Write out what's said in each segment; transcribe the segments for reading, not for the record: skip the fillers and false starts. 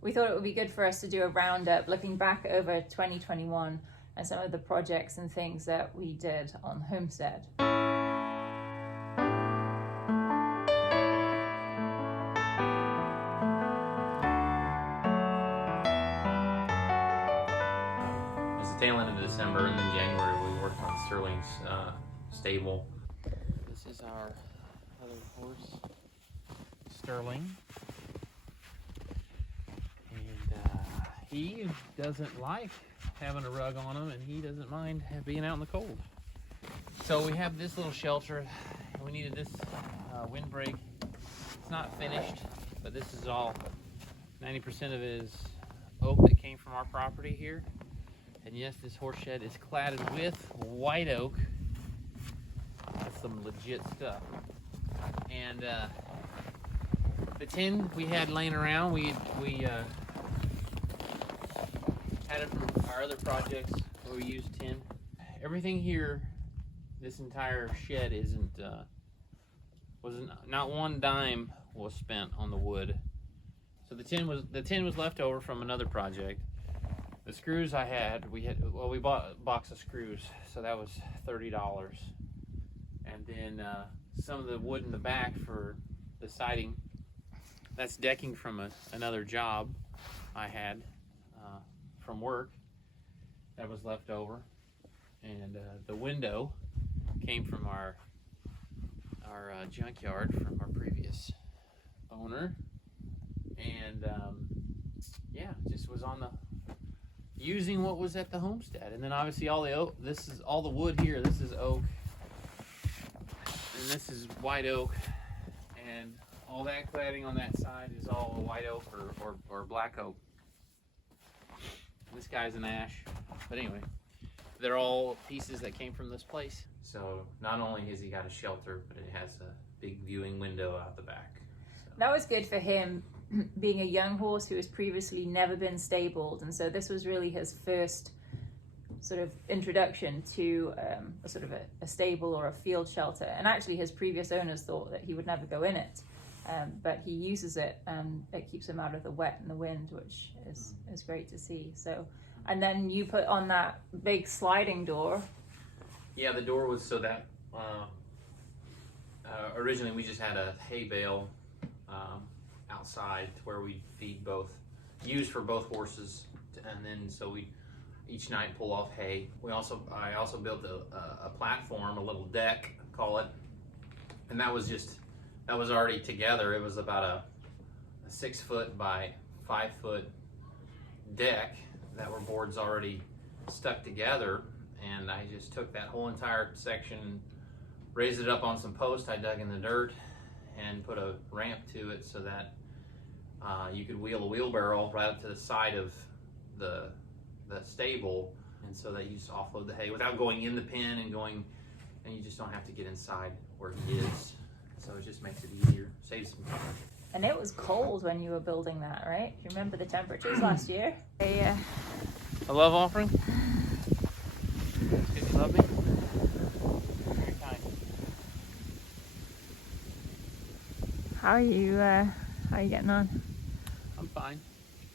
we thought it would be good for us to do a roundup looking back over 2021 and some of the projects and things that we did on Homestead. Tail end of December, and then January we worked on Sterling's stable. This is our other horse, Sterling, and he doesn't like having a rug on him, and he doesn't mind being out in the cold. So we have this little shelter. We needed this windbreak. It's not finished, but this is all 90% of it is oak that came from our property here. And yes, this horse shed is cladded with white oak. That's some legit stuff. And the tin we had laying around, we had it from our other projects where we used tin. Everything here, this entire shed not one dime was spent on the wood. So the tin was left over from another project. The screws we bought a box of screws, so that was $30. And then some of the wood in the back for the siding, that's decking from another job I had from work that was left over. And the window came from our junkyard from our previous owner. And yeah, just was on the using what was at the homestead. And then obviously all the oak, this is all the wood here, this is oak, and this is white oak, and all that cladding on that side is all white oak or black oak. This guy's an ash, but anyway, they're all pieces that came from this place. So not only has he got a shelter, but it has a big viewing window out the back. So. That was good for him, being a young horse who has previously never been stabled, and so this was really his first sort of introduction to a sort of a stable or a field shelter. And actually his previous owners thought that he would never go in it, but he uses it, and it keeps him out of the wet and the wind, which is great to see. So, and then you put on that big sliding door. Yeah, the door was so that originally we just had a hay bale outside where we feed used for both horses, and then so we each night pull off hay. I also built a platform, a little deck, call it, and that was already together. It was about a 6 foot by 5 foot deck that were boards already stuck together, and I just took that whole entire section, raised it up on some posts I dug in the dirt, and put a ramp to it so that you could wheel a wheelbarrow right up to the side of the stable, and so that you just offload the hay without going in the pen and you just don't have to get inside where he is. So it just makes it easier, saves some time. And it was cold when you were building that, right? Do you remember the temperatures last year? A love offering? Because you love me? Very kind. How are you getting on? I'm fine.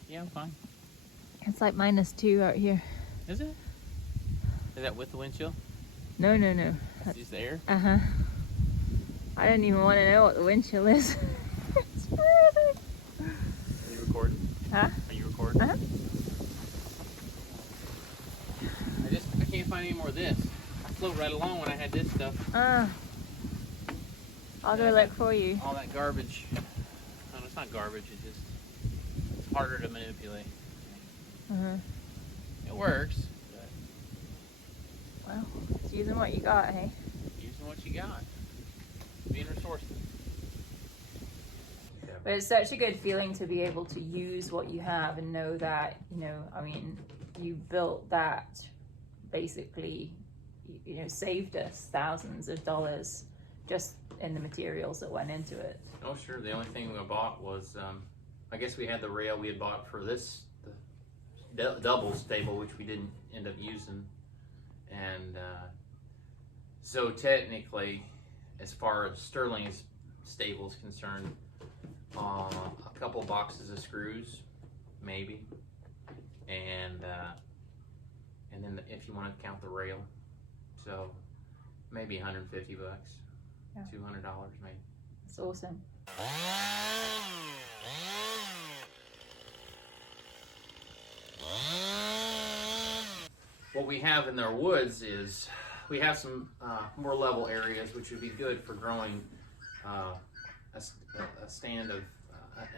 Yeah, I'm fine. It's like -2 out here. Is it? Is that with the wind chill? No. That's just the air? Uh-huh. I don't even want to know what the wind chill is. It's freezing. Are you recording? Huh? Are you recording? Uh-huh. I can't find any more of this. I float right along when I had this stuff. I'll go look for you. All that garbage. No, it's not garbage. It's harder to manipulate. Uh-huh. It works. But Well, it's using what you got, hey? Using what you got. Being resourceful. But it's such a good feeling to be able to use what you have and know that, you built that basically, saved us thousands of dollars just in the materials that went into it. Oh, sure. The only thing I bought was, I guess we had the rail we had bought for the double stable, which we didn't end up using. And so technically, as far as Sterling's stable is concerned, a couple boxes of screws maybe, and then if you want to count the rail, so maybe 150 bucks, Yeah. $200 maybe. It's awesome. What we have in our woods is we have some more level areas, which would be good for growing a stand of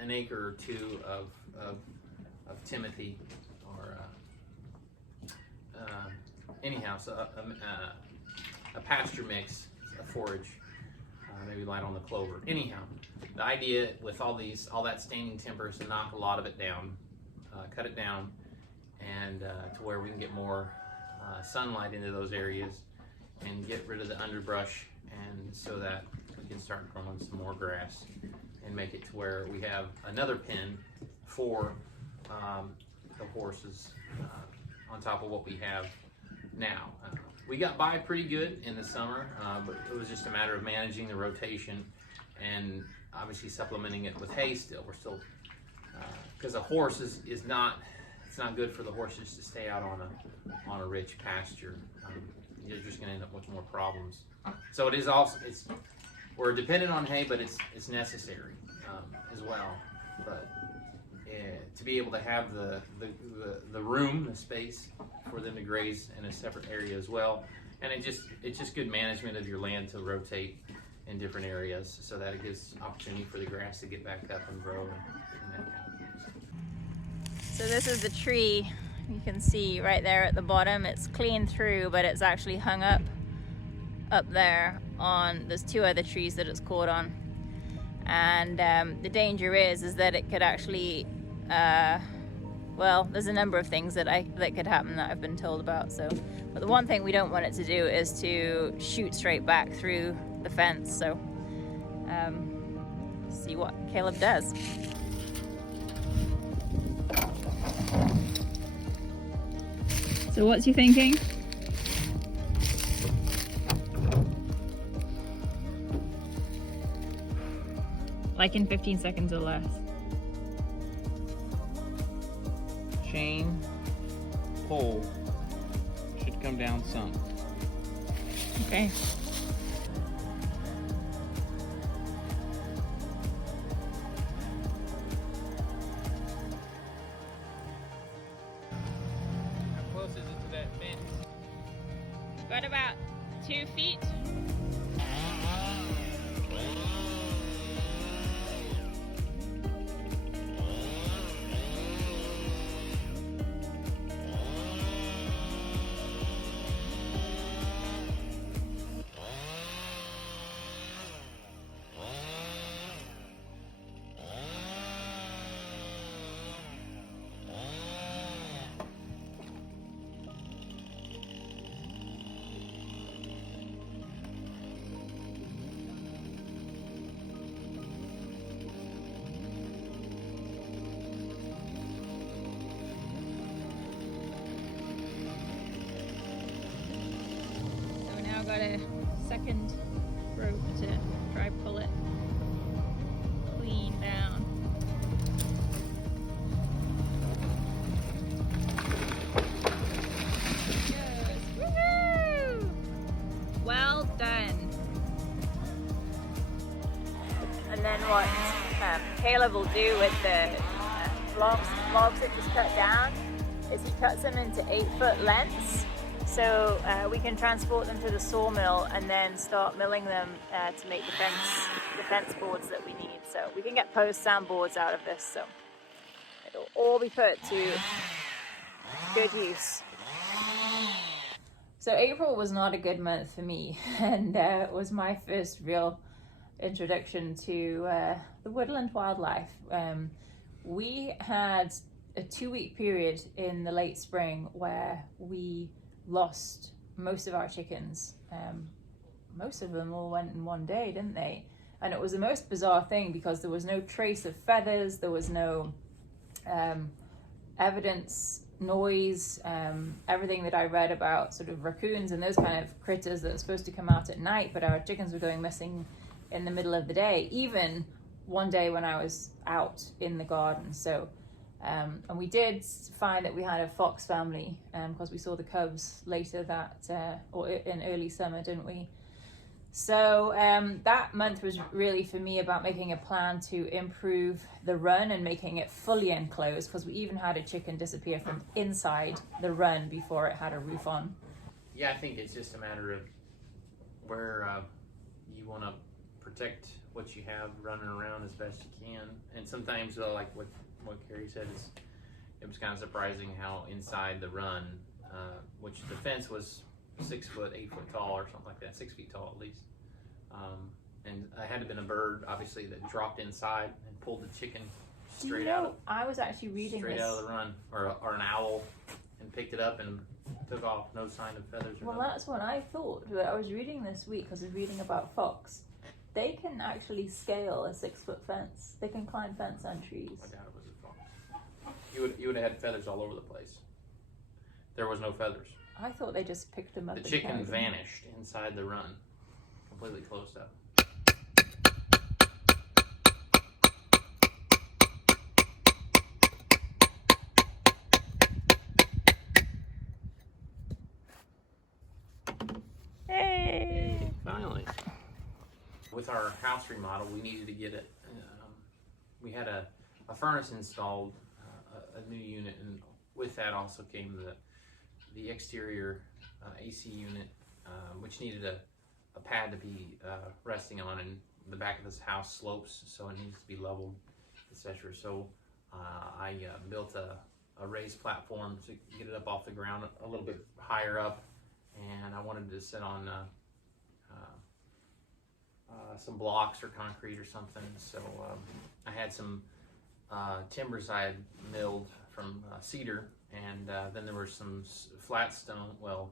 an acre or two of Timothy, or anyhow, so a pasture mix, a forage, maybe light on the clover. Anyhow, the idea with all that standing timber is to knock a lot of it down, cut it down, and to where we can get more sunlight into those areas and get rid of the underbrush, and so that we can start growing some more grass and make it to where we have another pen for the horses on top of what we have now. We got by pretty good in the summer, but it was just a matter of managing the rotation and obviously supplementing it with hay still. We're still, because a horse is not, it's not good for the horses to stay out on a rich pasture. You're just going to end up with more problems. So it is also, we're dependent on hay, but it's necessary as well. But to be able to have the room, the space for them to graze in a separate area as well, and it's just good management of your land to rotate in different areas so that it gives opportunity for the grass to get back up and grow and that kind of thing. So this is the tree. You can see right there at the bottom. It's clean through, but it's actually hung up there on, there's two other trees that it's caught on. And the danger is that it could actually, well, there's a number of things that could happen that I've been told about. So, but the one thing we don't want it to do is to shoot straight back through the fence. So, see what Caleb does. So what's you thinking? Like in 15 seconds or less. Chain, pole, should come down some. Okay. How close is it to that fence? Got about 2 feet. Got a second rope to try pull it clean down. Yes. Woohoo! Well done. And then what Caleb will do with the logs that he's cut down is he cuts them into 8-foot lengths. So we can transport them to the sawmill and then start milling them to make the fence boards that we need. So we can get post and boards out of this. So it'll all be put to good use. So April was not a good month for me, and it was my first real introduction to the woodland wildlife. We had a 2-week period in the late spring where we lost most of our chickens. Most of them all went in one day, didn't they? And it was the most bizarre thing because there was no trace of feathers, there was no evidence, noise, everything that I read about sort of raccoons and those kind of critters that are supposed to come out at night, but our chickens were going missing in the middle of the day, even one day when I was out in the garden. So And we did find that we had a fox family because we saw the cubs later or in early summer, didn't we? So that month was really for me about making a plan to improve the run and making it fully enclosed, because we even had a chicken disappear from inside the run before it had a roof on. Yeah, I think it's just a matter of where you want to protect what you have running around as best you can. And sometimes, like what Carrie said, it was kind of surprising how inside the run, which the fence was 6 foot, 8 foot tall or something like that, 6 feet tall at least. And I had to been a bird, obviously, that dropped inside and pulled the chicken straight out. I was actually reading straight out of the run, or an owl, and picked it up and took off. No sign of feathers. Or well, nothing. that's what I thought. But I was reading this week because I was reading about fox. They can actually scale a 6 foot fence. They can climb fence on trees. I doubt it was a fox. You would have had feathers all over the place. There was no feathers. I thought they just picked them up. The chicken vanished inside the run, completely closed up. Hey! Finally. With our house remodel, we needed to get it. We had a furnace installed, a new unit, and with that also came the exterior AC unit, which needed a pad to be resting on, and the back of this house slopes, so it needs to be leveled, etc. So I built a raised platform to get it up off the ground a little bit higher up, and I wanted to sit on some blocks or concrete or something. So I had some timbers I had milled from cedar, and then there were some flat stone, well,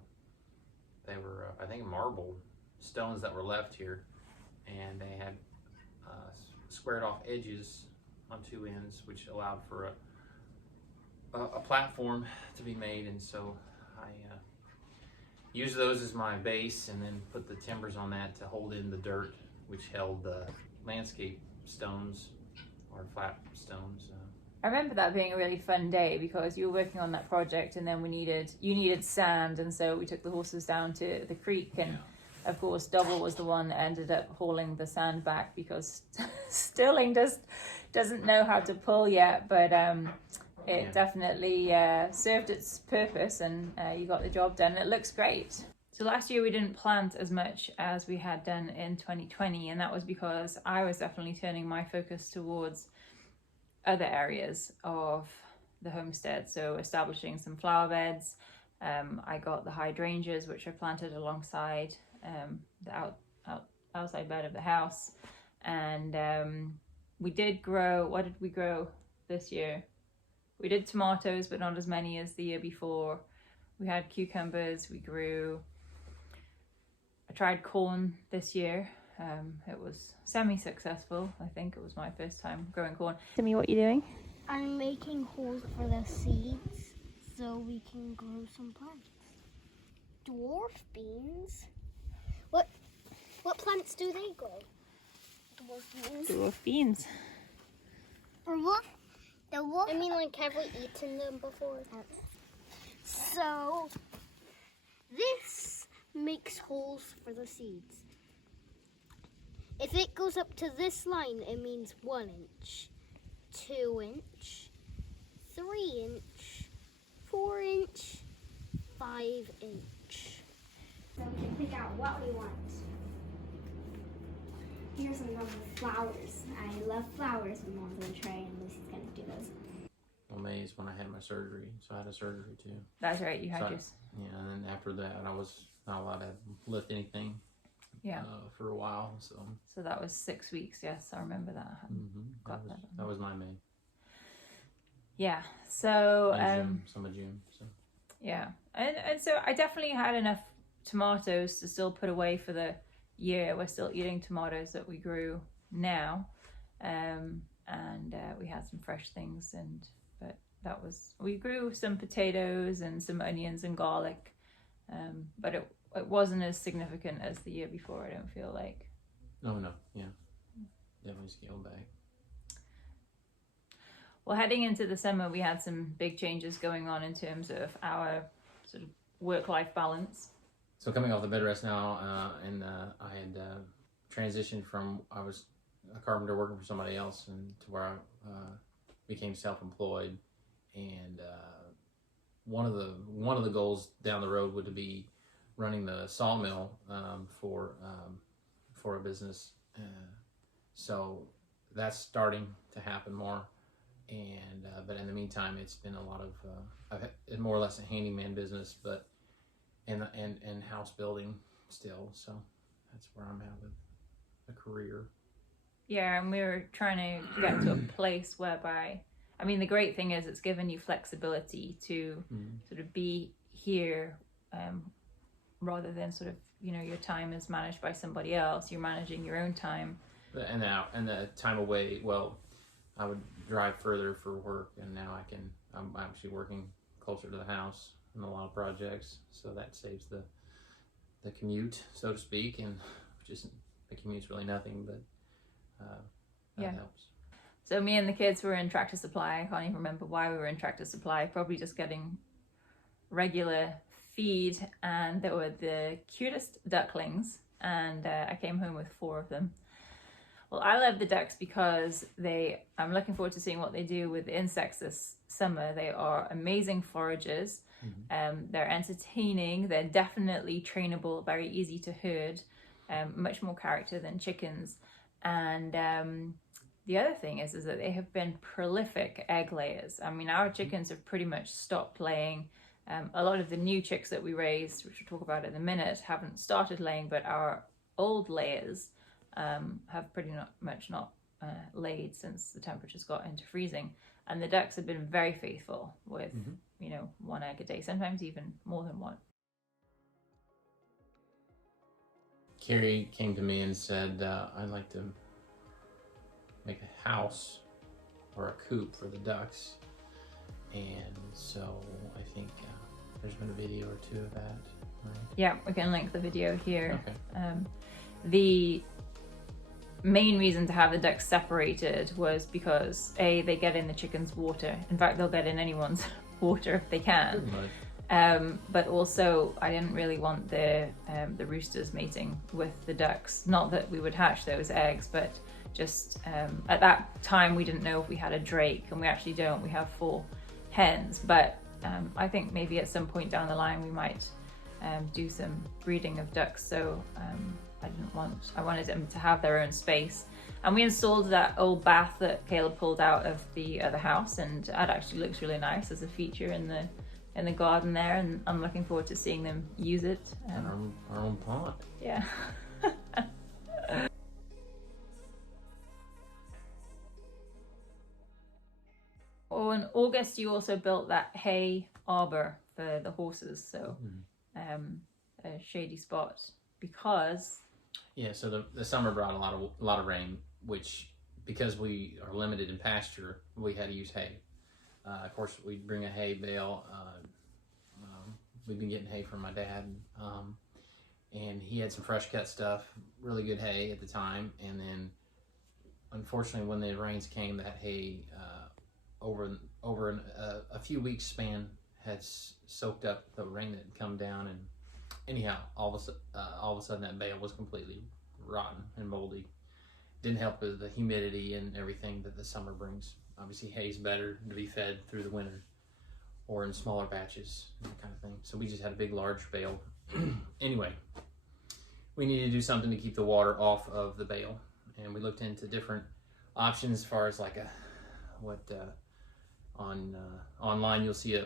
they were I think marble stones that were left here, and they had squared off edges on 2 ends, which allowed for a platform to be made. And so I used those as my base, and then put the timbers on that to hold in the dirt, which held the landscape stones or flat stones. I remember that being a really fun day because you were working on that project, and then you needed sand, and so we took the horses down to the creek, and of course Double was the one that ended up hauling the sand back because Sterling doesn't know how to pull yet, but it definitely served its purpose, and you got the job done. It looks great. So last year we didn't plant as much as we had done in 2020, and that was because I was definitely turning my focus towards other areas of the homestead. So establishing some flower beds. I got the hydrangeas, which are planted alongside the outside bed of the house. And we did grow, what did we grow this year? We did tomatoes, but not as many as the year before. We had cucumbers, we grew. I tried corn this year. It was semi-successful. I think it was my first time growing corn. Tell me what you're doing. I'm making holes for the seeds so we can grow some plants. Dwarf beans? What plants do they grow? Dwarf beans? Dwarf beans. Or what? I mean, like, have we eaten them before? So, this makes holes for the seeds. If it goes up to this line, it means 1 inch, 2 inch, 3 inch, 4 inch, 5 inch. So we can pick out what we want. Here's some of the flowers. I love flowers. We want to try, and Lucy's going to do those. Well, May is when I had my surgery, so I had a surgery too. That's right, you had yours. Yeah, and then after that, I was not allowed to lift anything. Yeah. For a while, so that was 6 weeks. Yes, I remember that. That was my May. Yeah. So Some of June. So yeah, and so I definitely had enough tomatoes to still put away for the year. We're still eating tomatoes that we grew now, and we had some fresh things. But we grew some potatoes and some onions and garlic, but it wasn't as significant as the year before, I don't feel like. Oh, no, yeah. Definitely scaled back. Well, heading into the summer, we had some big changes going on in terms of our sort of work-life balance. So coming off the bed rest now, and I had transitioned from, I was a carpenter working for somebody else, and to where I became self-employed. And one of the goals down the road would be running the sawmill for a business. So that's starting to happen more. And but in the meantime, it's been a lot of I've had more or less a handyman business, but and house building still. So that's where I'm at with a career. Yeah, and we were trying to get to a place whereby, I mean, the great thing is it's given you flexibility to sort of be here, rather than sort of, you know, your time is managed by somebody else. You're managing your own time. And the time away. Well, I would drive further for work, and now I'm actually working closer to the house in a lot of projects, so that saves the commute, so to speak, and which isn't, the commute's really nothing, but that helps. So me and the kids were in Tractor Supply. I can't even remember why we were in Tractor Supply, probably just getting regular feed, and there were the cutest ducklings, and I came home with 4 of them. Well, I love the ducks because I'm looking forward to seeing what they do with the insects this summer. They are amazing foragers. They're entertaining. They're definitely trainable, very easy to herd, much more character than chickens. And the other thing is that they have been prolific egg layers. I mean, our chickens have pretty much stopped laying. A lot of the new chicks that we raised, which we'll talk about in a minute, haven't started laying, but our old layers have pretty much not laid since the temperatures got into freezing. And the ducks have been very faithful with, you know, 1 egg a day, sometimes even more than 1. Carrie came to me and said, I'd like to make a house or a coop for the ducks. And so I think there's been a video or 2 of that, right? Yeah, we can link the video here. Okay. The main reason to have the ducks separated was because they get in the chickens' water. In fact, they'll get in anyone's water if they can. But also I didn't really want the roosters mating with the ducks. Not that we would hatch those eggs, but just at that time we didn't know if we had a drake, and we actually don't. We have 4 hens, but I think maybe at some point down the line we might do some breeding of ducks. So I wanted them to have their own space. And we installed that old bath that Caleb pulled out of the other house, and that actually looks really nice as a feature in the garden there, and I'm looking forward to seeing them use it. Our own pond. Yeah. Oh, in August you also built that hay arbour for the horses, so a shady spot because... Yeah, so the summer brought a lot of rain, which, because we are limited in pasture, we had to use hay. Of course, we'd bring a hay bale. We've been getting hay from my dad, and he had some fresh cut stuff, really good hay at the time. And then, unfortunately, when the rains came, that hay over a few weeks span had soaked up the rain that had come down, and anyhow, all of a sudden that bale was completely rotten and moldy. Didn't help with the humidity and everything that the summer brings. Obviously, hay's better to be fed through the winter or in smaller batches, that kind of thing. So we just had a big, large bale. Anyway, we needed to do something to keep the water off of the bale, and we looked into different options as far as like online you'll see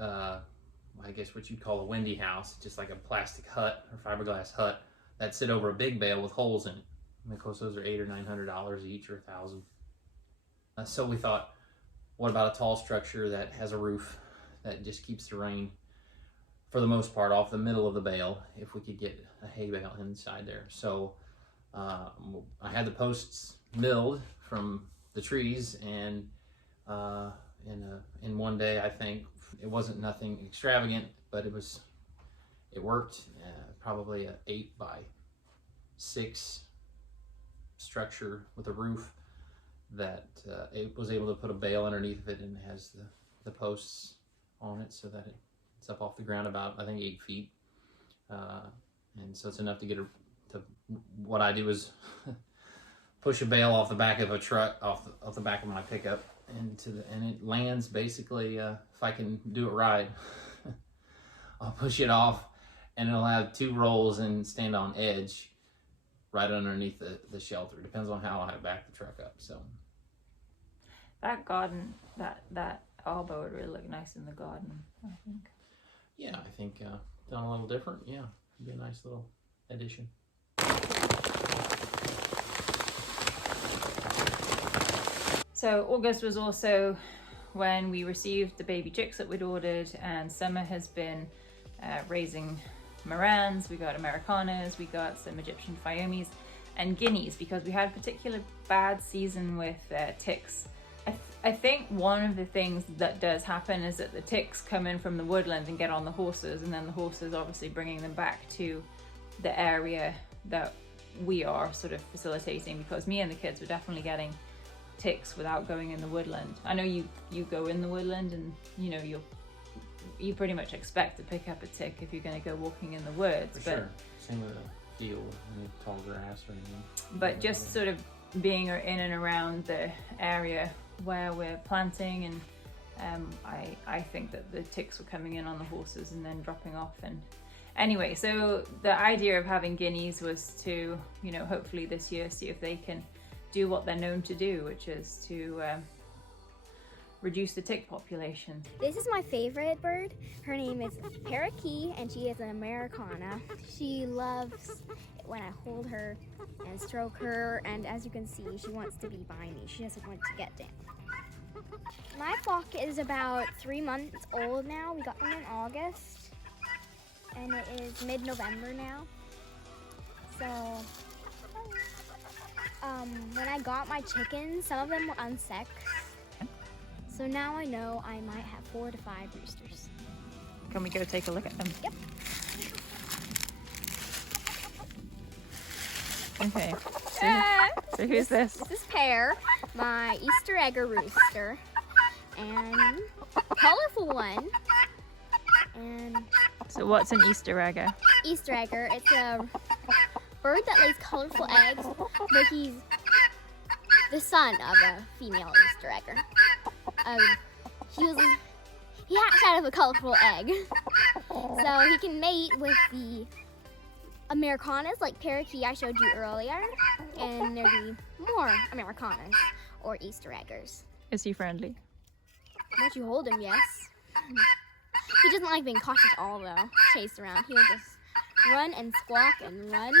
I guess what you'd call a windy house, just like a plastic hut or fiberglass hut that sit over a big bale with holes in it. And of course, those are $800 or $900 each, or $1,000. So we thought, what about a tall structure that has a roof that just keeps the rain, for the most part, off the middle of the bale, if we could get a hay bale inside there. So I had the posts milled from the trees, and in one day, I think. It wasn't nothing extravagant, but it worked. Probably an 8 by 6 structure with a roof that it was able to put a bale underneath of it, and it has the posts on it so that it's up off the ground about, I think, 8 feet. And so it's enough to get what I do is push a bale off the back of a truck, off the back of my pickup, and it lands basically, if I can do it right, I'll push it off, and it'll have 2 rolls and stand on edge right underneath the shelter. Depends on how I back the truck up. So that garden, that arbour would really look nice in the garden, I think. Yeah, I think done a little different. Yeah, it'd be a nice little addition. So August was also when we received the baby chicks that we'd ordered, and Summer has been raising Morans. We got Americanas, we got some Egyptian Fyomies and guineas, because we had a particular bad season with ticks. I think one of the things that does happen is that the ticks come in from the woodland and get on the horses, and then the horses obviously bringing them back to the area that we are sort of facilitating, because me and the kids were definitely getting ticks without going in the woodland. I know you go in the woodland, and you know you pretty much expect to pick up a tick if you're going to go walking in the woods. For sure. Same with a field, any tall grass or anything. But just sort of being in and around the area where we're planting, and I think that the ticks were coming in on the horses and then dropping off. And anyway, so the idea of having guineas was to, you know, hopefully this year see if they can do what they're known to do, which is to reduce the tick population. This is my favorite bird. Her name is Parakeet, and she is an Americana. She loves when I hold her and stroke her, and as you can see, she wants to be by me. She doesn't want to get down. My flock is about 3 months old now. We got them in August, and it is mid-November now. So when I got my chickens, some of them were unsexed. So now I know I might have 4 to 5 roosters. Can we go take a look at them? Yep. Okay. So who's this? This is Pear, my Easter egger rooster, and colorful one. And So what's an Easter egger? Easter egger, it's a bird that lays colorful eggs, but he's the son of a female Easter egger. He hatched out of a colorful egg, so he can mate with the Americanas like Parakeet I showed you earlier, and there'll be more Americanas or Easter eggers. Is he friendly? Once you hold him, yes. He doesn't like being caught at all, though. Chased around. He'll just run and squawk and run,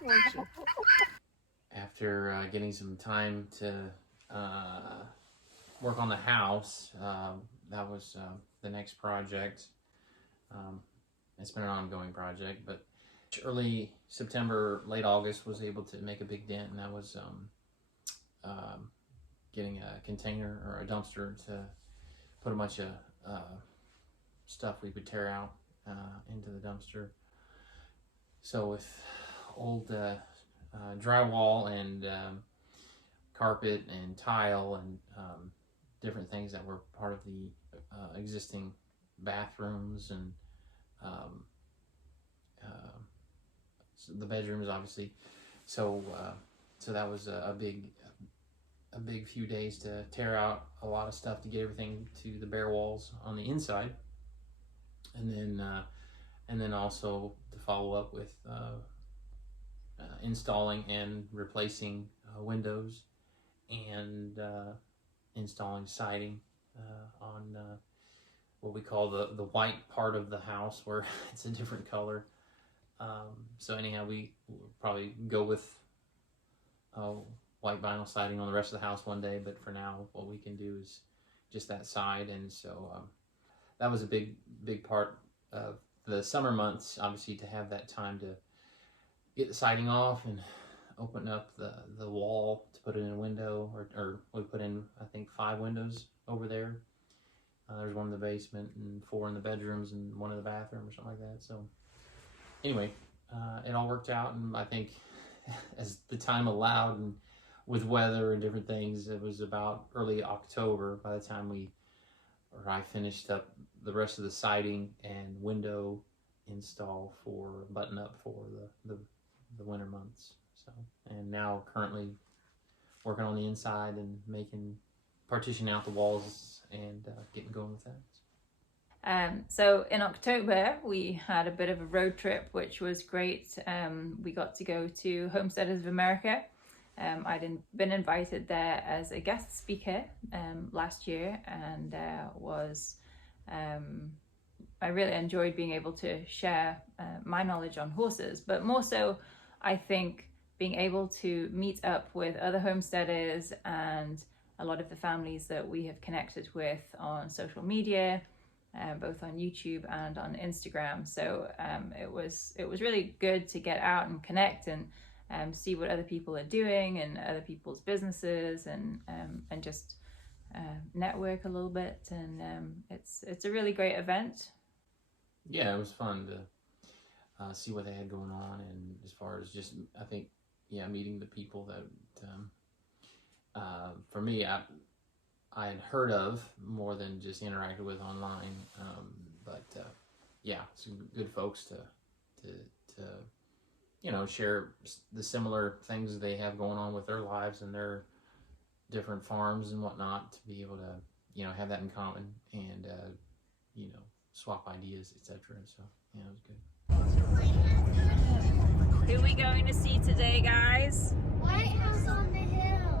won't you? After getting some time to work on the house, that was the next project. It's been an ongoing project, but early September, late August, was able to make a big dent, and that was getting a container or a dumpster to put a bunch of stuff we would tear out into the dumpster. So with old drywall and carpet and tile and different things that were part of the existing bathrooms and so the bedrooms, obviously. So that was a big few days to tear out a lot of stuff to get everything to the bare walls on the inside, and then also to follow up with installing and replacing windows and installing siding on what we call the white part of the house, where it's a different color. So anyhow, we will probably go with white vinyl siding on the rest of the house one day, but for now what we can do is just that side. And so that was a big part of the summer months, obviously, to have that time to get the siding off and open up the wall to put in a window, or we put in, I think, 5 windows over there. There's one in the basement and 4 in the bedrooms and 1 in the bathroom or something like that. So anyway, it all worked out, and I think as the time allowed and with weather and different things, it was about early October by the time I finished up the rest of the siding and window install for button up for the winter months. So, and now currently working on the inside and partitioning out the walls and getting going with that. So in October, we had a bit of a road trip, which was great. We got to go to Homesteaders of America. I'd been invited there as a guest speaker last year, and I really enjoyed being able to share my knowledge on horses, but more so, I think being able to meet up with other homesteaders and a lot of the families that we have connected with on social media, both on YouTube and on Instagram. So it was really good to get out and connect and see what other people are doing and other people's businesses and just network a little bit. And it's a really great event. Yeah, it was fun to see what they had going on, and as far as just, I think, meeting the people that for me, I had heard of more than just interacted with online, but some good folks to share the similar things they have going on with their lives and their different farms and whatnot, to be able to have that in common and swap ideas, etc. So it was good. Who are we going to see today, guys? White House on the Hill.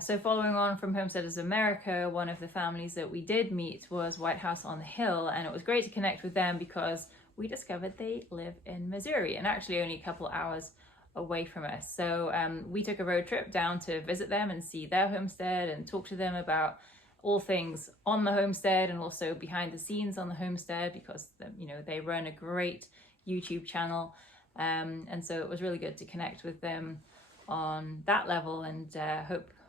So following on from Homesteaders America, one of the families that we did meet was White House on the Hill, and it was great to connect with them because we discovered they live in Missouri and actually only a couple hours away from us. So we took a road trip down to visit them and see their homestead and talk to them about all things on the homestead and also behind the scenes on the homestead, because they run a great YouTube channel, and so it was really good to connect with them on that level, and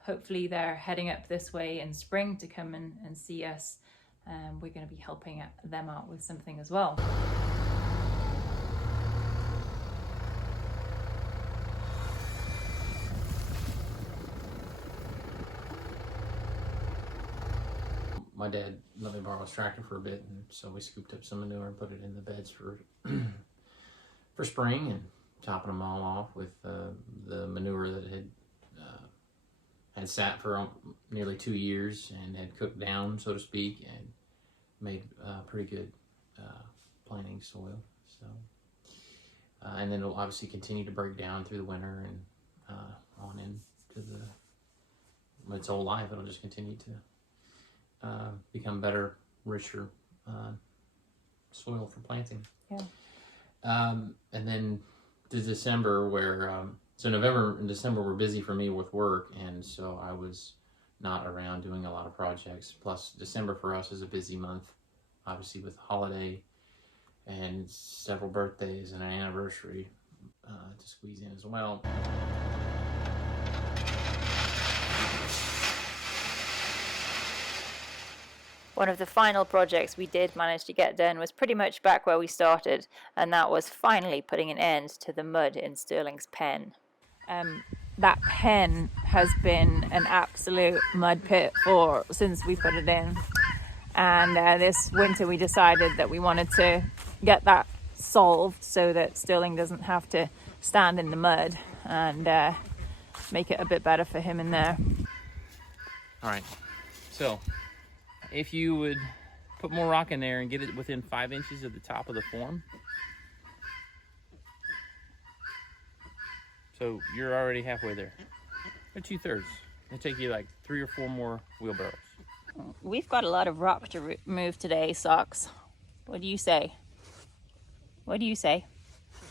hopefully they're heading up this way in spring to come and see us. We're going to be helping them out with something as well. My dad let me borrow his tractor for a bit, and so we scooped up some manure and put it in the beds for spring, and topping them all off with the manure that had sat for nearly 2 years and had cooked down, so to speak, and made pretty good planting soil. So, and then it'll obviously continue to break down through the winter and on into its whole life. It'll just continue to become better, richer soil for planting. Yeah. And then to December, where so November and December were busy for me with work, and so I was not around doing a lot of projects. Plus, December for us is a busy month, obviously with holiday and several birthdays and an anniversary to squeeze in as well. One of the final projects we did manage to get done was pretty much back where we started, and that was finally putting an end to the mud in Sterling's pen. That pen has been an absolute mud pit since we put it in, and this winter we decided that we wanted to get that solved so that Sterling doesn't have to stand in the mud, and make it a bit better for him in there. All right, so if you would put more rock in there and get it within 5 inches of the top of the form. So you're already halfway there. Or 2/3. It'll take you like 3 or 4 more wheelbarrows. We've got a lot of rock to move today, Socks. What do you say? What do you say?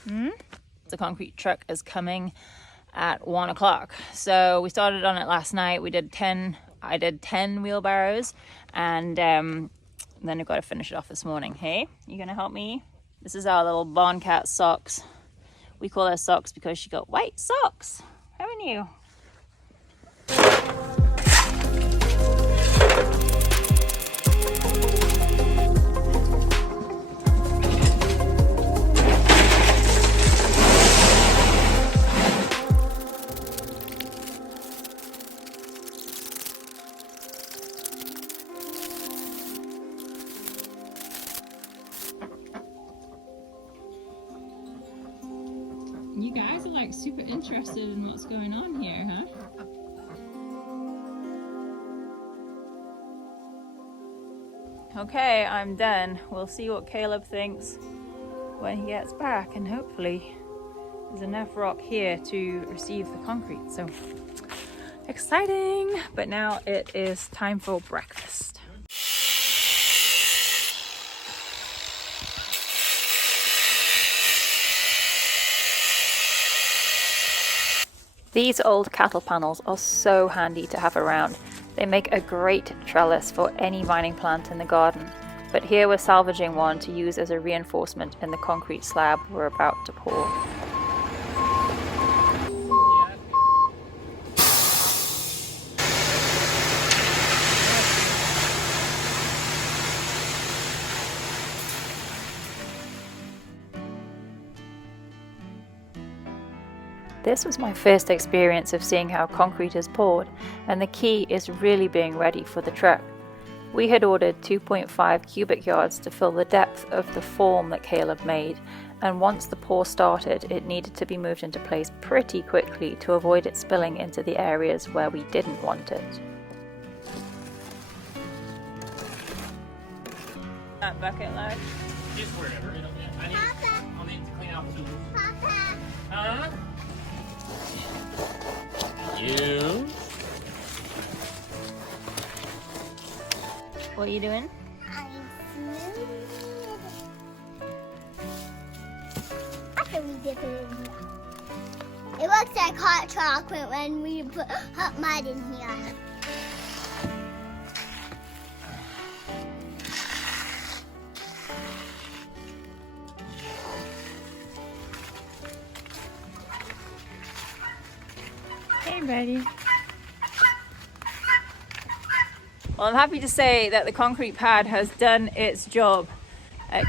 The concrete truck is coming at 1 o'clock. So we started on it last night. I did 10 wheelbarrows, and then I've got to finish it off this morning. Hey, you gonna help me? This is our little barn cat, Socks. We call her Socks because she got white socks, haven't you? You guys are like super interested in what's going on here, huh? Okay, I'm done. We'll see what Caleb thinks when he gets back, and hopefully there's enough rock here to receive the concrete. So exciting! But now it is time for breakfast. These old cattle panels are so handy to have around. They make a great trellis for any vining plant in the garden. But here we're salvaging one to use as a reinforcement in the concrete slab we're about to pour. This was my first experience of seeing how concrete is poured, and the key is really being ready for the truck. We had ordered 2.5 cubic yards to fill the depth of the form that Caleb made, and once the pour started, it needed to be moved into place pretty quickly to avoid it spilling into the areas where we didn't want it. That bucket lad? Just wherever. I'll need to clean out too. Papa! Huh? You? What are you doing? I'm smoothing it. After we dip it in here. It looks like hot chocolate when we put hot mud in here. Hey, buddy. Well, I'm happy to say that the concrete pad has done its job.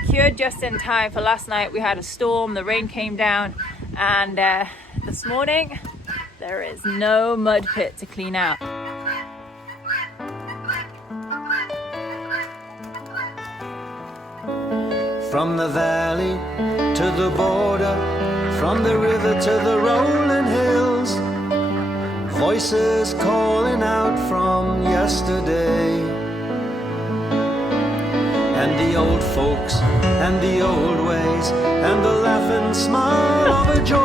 Cured just in time for last night. We had a storm, the rain came down, and this morning there is no mud pit to clean out. From the valley to the border, from the river to the rolling hills, voices calling out from yesterday. And the old folks and the old ways and the laughing smile of a joy